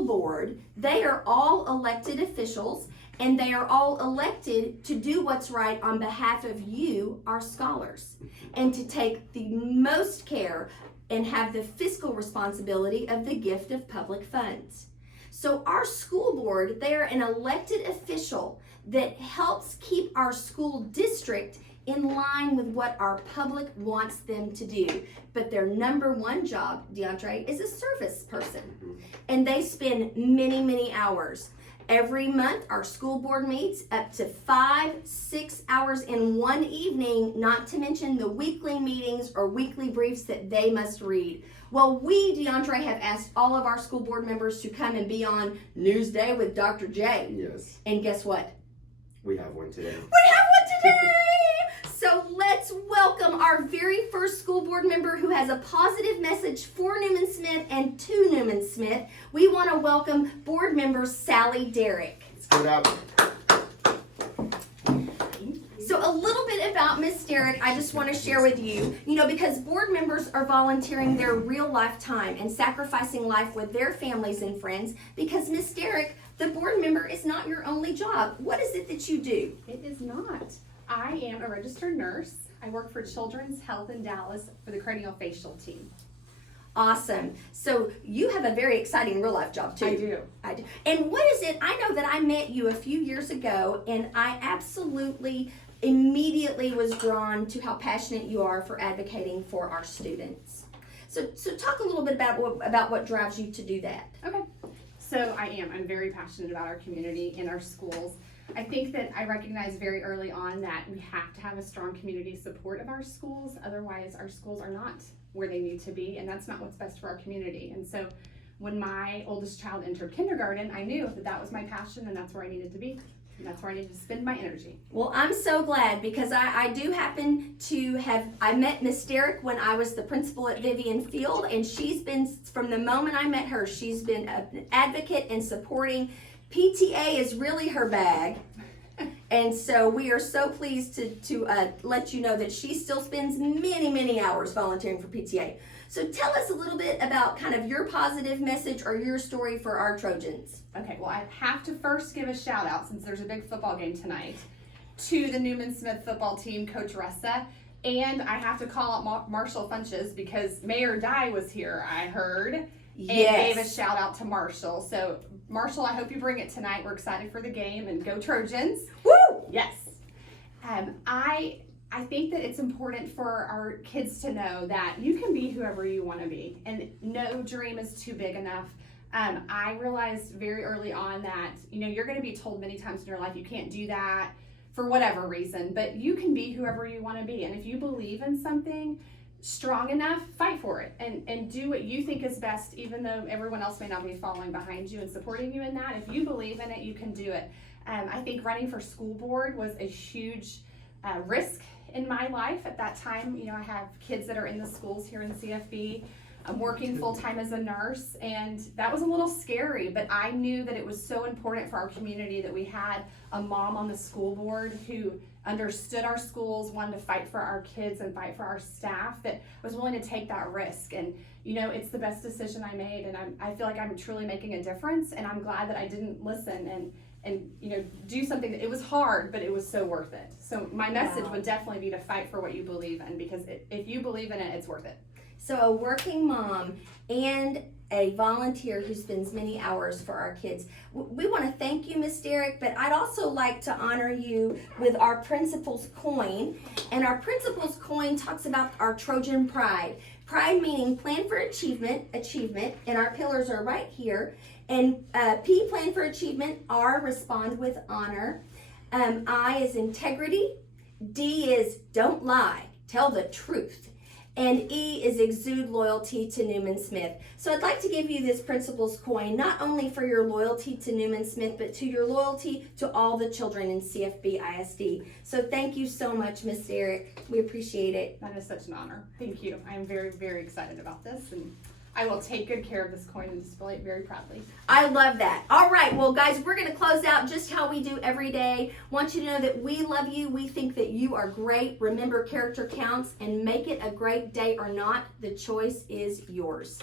school board, they are all elected officials, and they are all elected to do what's right on behalf of you, our scholars, and to take the most care and have the fiscal responsibility of the gift of public funds. So our school board, they are an elected official that helps keep our school district in line with what our public wants them to do. But their number one job, DeAndre, is a service person. And they spend many, many hours. Every month, our school board meets up to 5-6 hours in one evening, not to mention the weekly meetings or weekly briefs that they must read. Well, we, DeAndre, have asked all of our school board members to come and be on Newsday with Dr. J. Yes. And guess what? We have one today. We have one today! So let's welcome our very first school board member who has a positive message for Newman Smith and to Newman Smith. We want to welcome board member Sally Derrick. Let's give it up. So a little bit about Miss Derrick, I just want to share with you, because board members are volunteering their real life time and sacrificing life with their families and friends, because Miss Derrick, the board member is not your only job. What is it that you do? It is not. I am a registered nurse. I work for Children's Health in Dallas for the craniofacial team. Awesome. So you have a very exciting real life job too. I do. And what is it? I know that I met you a few years ago, and I absolutely immediately was drawn to how passionate you are for advocating for our students. So talk a little bit about what drives you to do that. Okay. So I'm very passionate about our community and our schools. I think that I recognized very early on that we have to have a strong community support of our schools. Otherwise, our schools are not where they need to be, and that's not what's best for our community. And so when my oldest child entered kindergarten, I knew that was my passion, and that's where I needed to be. And that's where I needed to spend my energy. Well, I'm so glad, because I do happen to I met Miss Derrick when I was the principal at Vivian Field, and she's been, from the moment I met her, she's been an advocate and supporting. PTA is really her bag. And so we are so pleased to let you know that she still spends many, many hours volunteering for PTA. So tell us a little bit about kind of your positive message or your story for our Trojans. Okay, well, I have to first give a shout out, since there's a big football game tonight, to the Newman Smith football team, Coach Ressa. And I have to call out Marshall Funches, because Mayor Dye was here, I heard, and gave a shout out to Marshall. So Marshall, I hope you bring it tonight. We're excited for the game, and go Trojans. Woo! Yes. I think that it's important for our kids to know that you can be whoever you want to be, and no dream is too big enough. I realized very early on that, you're going to be told many times in your life you can't do that for whatever reason, but you can be whoever you want to be. And if you believe in something strong enough, fight for it and do what you think is best, even though everyone else may not be following behind you and supporting you in that. If you believe in it, you can do it. I think running for school board was a huge risk in my life at that time. I have kids that are in the schools here in CFB. I'm working full-time as a nurse, and that was a little scary, but I knew that it was so important for our community that we had a mom on the school board who understood our schools, wanted to fight for our kids and fight for our staff, that was willing to take that risk. And it's the best decision I made, and I feel like I'm truly making a difference, and I'm glad that I didn't listen and do something that, it was hard, but it was so worth it. So my message would definitely be to fight for what you believe in, because if you believe in it, it's worth it. So a working mom and a volunteer who spends many hours for our kids. We want to thank you, Miss Derrick, but I'd also like to honor you with our principal's coin. And our principal's coin talks about our Trojan pride. Pride meaning plan for achievement, and our pillars are right here. And P, plan for achievement, R, respond with honor. I is integrity. D is don't lie, tell the truth. And E is exude loyalty to Newman Smith. So I'd like to give you this principal's coin, not only for your loyalty to Newman Smith, but to your loyalty to all the children in CFB ISD. So thank you so much, Miss Derrick. We appreciate it. That is such an honor. Thank you. I am very, very excited about this, and I will take good care of this coin and display it very proudly. I love that. All right, well, guys, we're going to close out just how we do every day. Want you to know that we love you. We think that you are great. Remember, character counts, and make it a great day or not. The choice is yours.